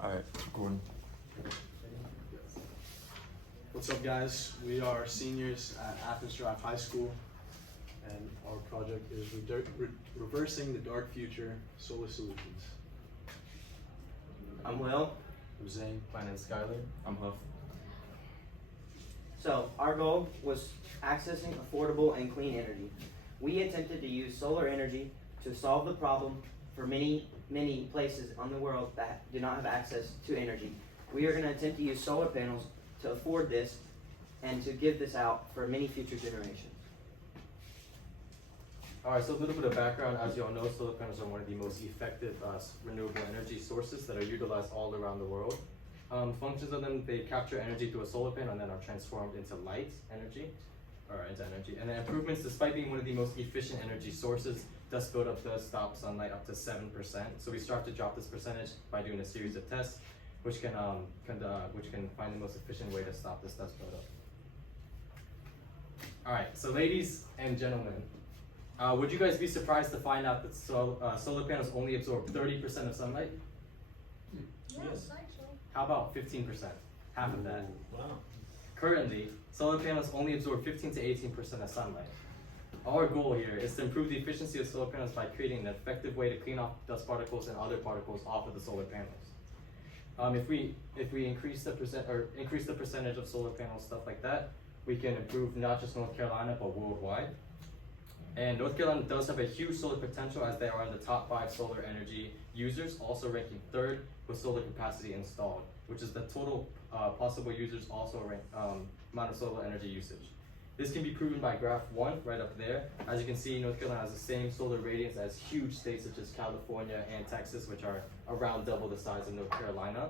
All right, Gordon. What's up, guys? We are seniors at Athens Drive High School, and our project is reversing the dark future, solar solutions. I'm Will. I'm Zane. My name's Skyler. I'm Huff. So our goal was accessing affordable and clean energy. We attempted to use solar energy to solve the problem for many places on the world that do not have access to energy. We are going to attempt to use solar panels to afford this and to give this out for many future generations. Alright, so a little bit of background. As you all know, solar panels are one of the most effective renewable energy sources that are utilized all around the world. Functions of them, they capture energy through a solar panel and then are transformed into light energy, And the improvements, despite being one of the most efficient energy sources, dust buildup does stop sunlight up to 7%. So we start to drop this percentage by doing a series of tests, which can find the most efficient way to stop this dust buildup. Alright, so ladies and gentlemen, would you guys be surprised to find out that solar panels only absorb 30% of sunlight? Yes. How about 15%? Half of that. Wow. Currently, solar panels only absorb 15 to 18% of sunlight. Our goal here is to improve the efficiency of solar panels by creating an effective way to clean off dust particles and other particles off of the solar panels. If we increase the percentage of solar panels, stuff like that, we can improve not just North Carolina but worldwide. And North Carolina does have a huge solar potential, as they are in the top 5 solar energy users, also ranking 3rd with solar capacity installed, which is the total possible users also amount of solar energy usage. This can be proven by graph 1 right up there. As you can see, North Carolina has the same solar radiance as huge states such as California and Texas, which are around double the size of North Carolina.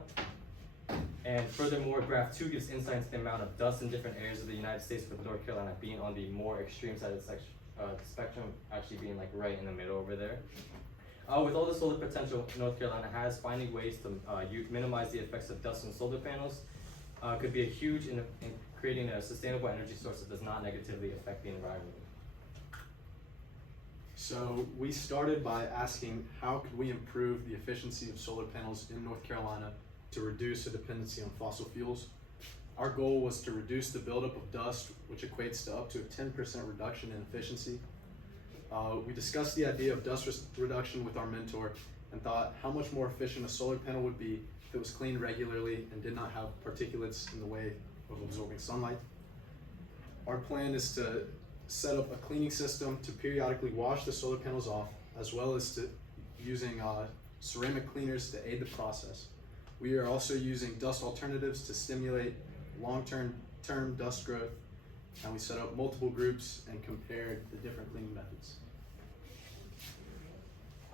And furthermore, graph 2 gives insight into the amount of dust in different areas of the United States, with North Carolina being on the more extreme side of the spectrum, actually being like right in the middle over there. With all the solar potential North Carolina has, finding ways to minimize the effects of dust on solar panels could be a huge in creating a sustainable energy source that does not negatively affect the environment. So we started by asking, how could we improve the efficiency of solar panels in North Carolina to reduce the dependency on fossil fuels? Our goal was to reduce the buildup of dust, which equates to up to a 10% reduction in efficiency. We discussed the idea of dust reduction with our mentor and thought how much more efficient a solar panel would be if it was cleaned regularly and did not have particulates in the way of absorbing sunlight. Our plan is to set up a cleaning system to periodically wash the solar panels off, as well as to using ceramic cleaners to aid the process. We are also using dust alternatives to stimulate long-term dust growth, and we set up multiple groups and compared the different cleaning methods.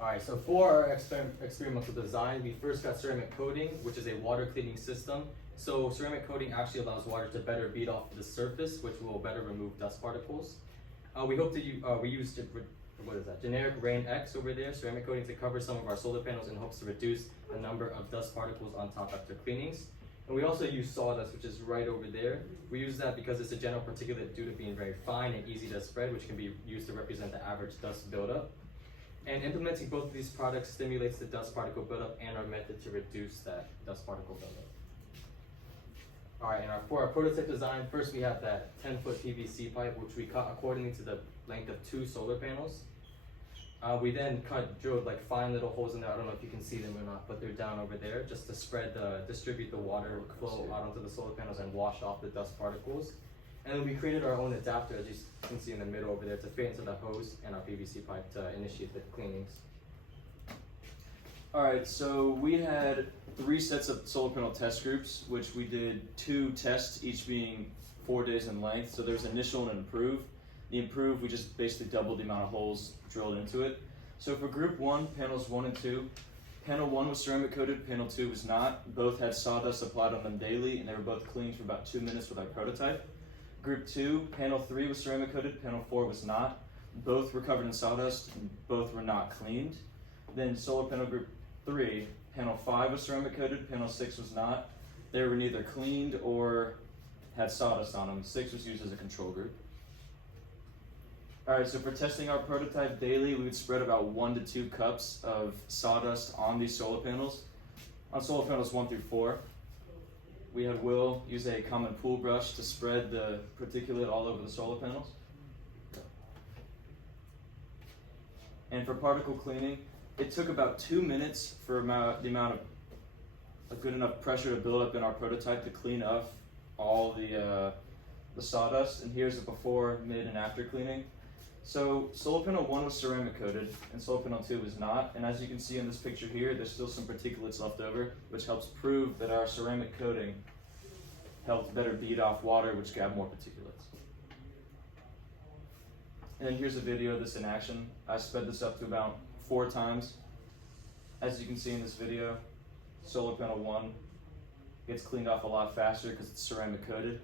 Alright, so for our experimental design, we first got ceramic coating, which is a water cleaning system. So ceramic coating actually allows water to better bead off the surface, which will better remove dust particles. We used generic Rain X over there, ceramic coating, to cover some of our solar panels in hopes to reduce the number of dust particles on top after cleanings. And we also use sawdust, which is right over there. We use that because it's a general particulate due to being very fine and easy to spread, which can be used to represent the average dust buildup. And implementing both of these products stimulates the dust particle buildup and our method to reduce that dust particle buildup. Alright, and for our prototype design, first we have that 10-foot PVC pipe, which we cut accordingly to the length of 2 solar panels. We then drilled like fine little holes in there. I don't know if you can see them or not, but they're down over there, just to distribute the water flow out onto the solar panels and wash off the dust particles. And then we created our own adapter, as you can see in the middle over there, to fit into the hose and our PVC pipe to initiate the cleanings. Alright, so we had 3 sets of solar panel test groups, which we did 2 tests, each being 4 days in length. So there's initial and improve. The improve, we just basically doubled the amount of holes drilled into it. So for group 1, panels 1 and 2, panel 1 was ceramic coated, panel 2 was not. Both had sawdust applied on them daily, and they were both cleaned for about 2 minutes with our prototype. Group 2, panel 3 was ceramic coated, panel 4 was not. Both were covered in sawdust, and both were not cleaned. Then solar panel group 3, panel 5 was ceramic coated, panel 6 was not. They were neither cleaned or had sawdust on them. 6 was used as a control group. Alright, so for testing our prototype daily, we would spread about 1 to 2 cups of sawdust on these solar panels. On solar panels 1 through 4, we had Will use a common pool brush to spread the particulate all over the solar panels. And for particle cleaning, it took about 2 minutes for the amount of a good enough pressure to build up in our prototype to clean up all the sawdust. And here's the before, mid, and after cleaning. So solar panel 1 was ceramic coated, and solar panel 2 was not. And as you can see in this picture here, there's still some particulates left over, which helps prove that our ceramic coating helped better beat off water, which grabbed more particulates. And then here's a video of this in action. I sped this up to about 4 times. As you can see in this video, solar panel 1 gets cleaned off a lot faster because it's ceramic coated.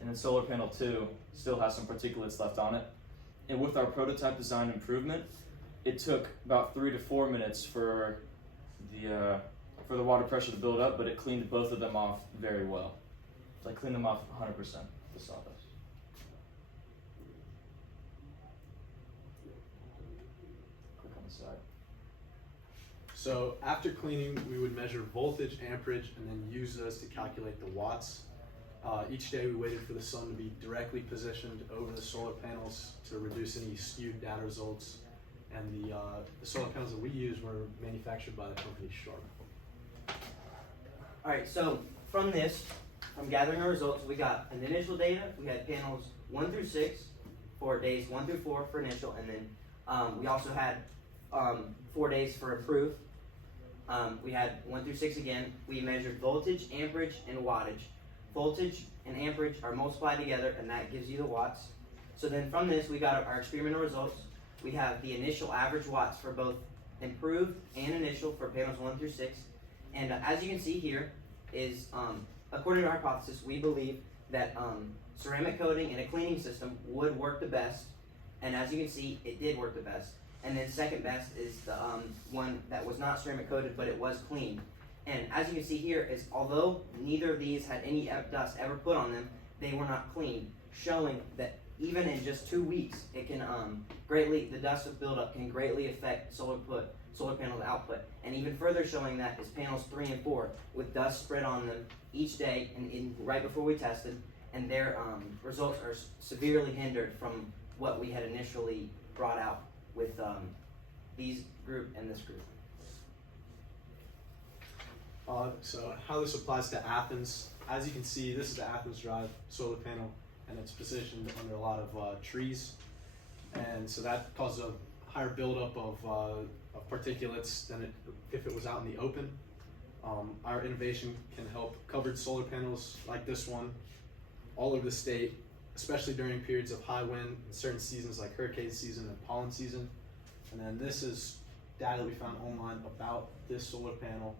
And then solar panel 2 still has some particulates left on it. And with our prototype design improvement, it took about 3 to 4 minutes for the water pressure to build up, but it cleaned both of them off very well. So I cleaned them off 100%, the sawdust. Click on the side. So after cleaning, we would measure voltage, amperage, and then use those to calculate the watts. Each day we waited for the sun to be directly positioned over the solar panels to reduce any skewed data results. And the solar panels that we use were manufactured by the company Sharp. Alright, so from gathering our results, we got an initial data. We had panels 1 through 6 for days 1 through 4 for initial, and then we also had 4 days for approved. We had 1 through 6 again. We measured voltage, amperage, and wattage. Voltage and amperage are multiplied together, and that gives you the watts. So then from this, we got our experimental results. We have the initial average watts for both improved and initial for panels 1 through 6. And as you can see here is, according to our hypothesis, we believe that ceramic coating and a cleaning system would work the best. And as you can see, it did work the best. And then second best is the one that was not ceramic coated, but it was clean. And as you can see here is, although neither of these had any dust ever put on them, they were not clean, showing that even in just 2 weeks, it can the dust of buildup can greatly affect solar panel output. And even further showing that is panels 3 and 4 with dust spread on them each day and right before we tested, and their results are severely hindered from what we had initially brought out with these group and this group. So how this applies to Athens, as you can see, this is the Athens Drive solar panel, and it's positioned under a lot of trees, and so that causes a higher buildup of particulates than if it was out in the open. Our innovation can help covered solar panels like this one all over the state, especially during periods of high wind in certain seasons like hurricane season and pollen season. And then this is data we found online about this solar panel.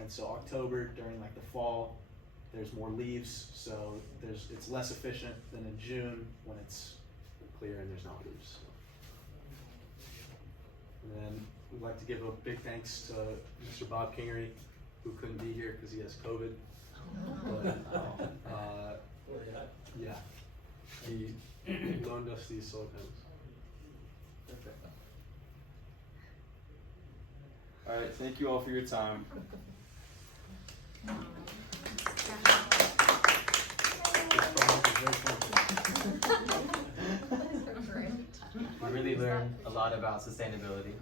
And so October, during like the fall, there's more leaves, so it's less efficient than in June when it's clear and there's not leaves. So. And then we'd like to give a big thanks to Mr. Bob Kingery, who couldn't be here because he has COVID. But, yeah, he loaned us these solar panels. All right, thank you all for your time. We really learned a lot about sustainability.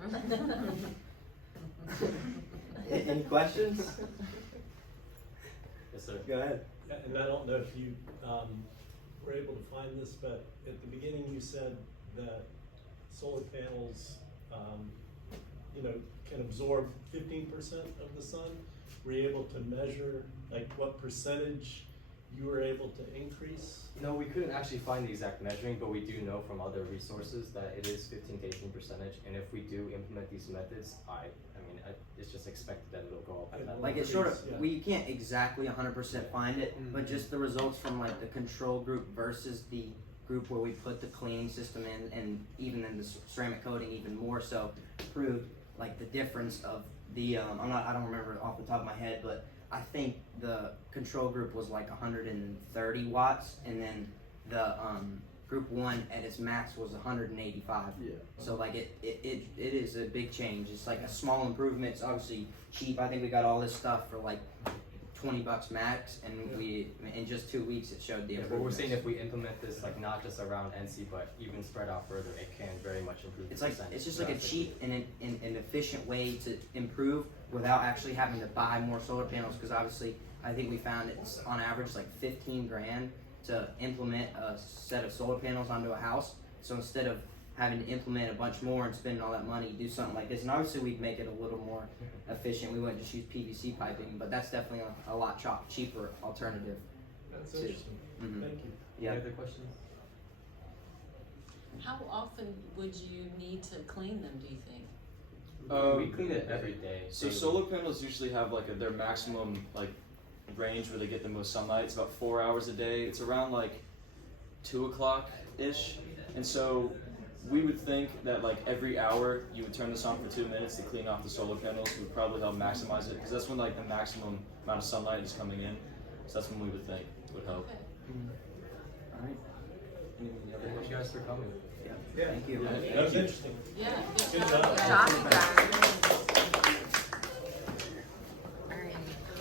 Any questions? Yes, sir. Go ahead. And I don't know if you were able to find this, but at the beginning you said that solar panels, can absorb 15% of the sun. Were you able to measure like what percentage you were able to increase? No, we couldn't actually find the exact measuring, but we do know from other resources that it is 15 to 18%. And if we do implement these methods, it's just expected that it'll go up at that Like level. it's sort of, Yeah. we can't exactly 100% find it, but just the results from like the control group versus the group where we put the cleaning system in, and even in the ceramic coating even more so, proved like the difference of the, I don't remember off the top of my head, but I think the control group was like 130 watts, and then the Group 1 at its max was 185. Yeah. So like it is a big change. It's like a small improvement. It's obviously cheap. I think we got all this stuff for like $20 max, and we in just 2 weeks it showed the Yeah, but we're improvements. saying if we implement this, like not just around NC, but even spread out further, it can very much improve. It's the like percentage it's just like a drastically. cheap and an efficient way to improve without actually having to buy more solar panels. Because obviously, I think we found it's on average like 15 grand to implement a set of solar panels onto a house. So instead of having to implement a bunch more and spending all that money, do something like this. And obviously, we'd make it a little more efficient. We wouldn't just use PVC piping, but that's definitely a lot cheaper alternative. That's Too. interesting. Mhm. Thank you. Yeah. Any other questions? How often would you need to clean them, do you think? We clean it every day. So daily. solar panels usually have like their maximum like range where they get the most sunlight. It's about 4 hours a day. It's around like 2 o'clock ish, and so we would think that like every hour you would turn this on for 2 minutes to clean off the solar panels would probably help maximize it, because that's when like the maximum amount of sunlight is coming in. So that's when we would think would help. Okay. All right. Any other Thank you questions? guys for coming. Yeah. Thank you. That was interesting. Yeah. Good job. Job, you guys.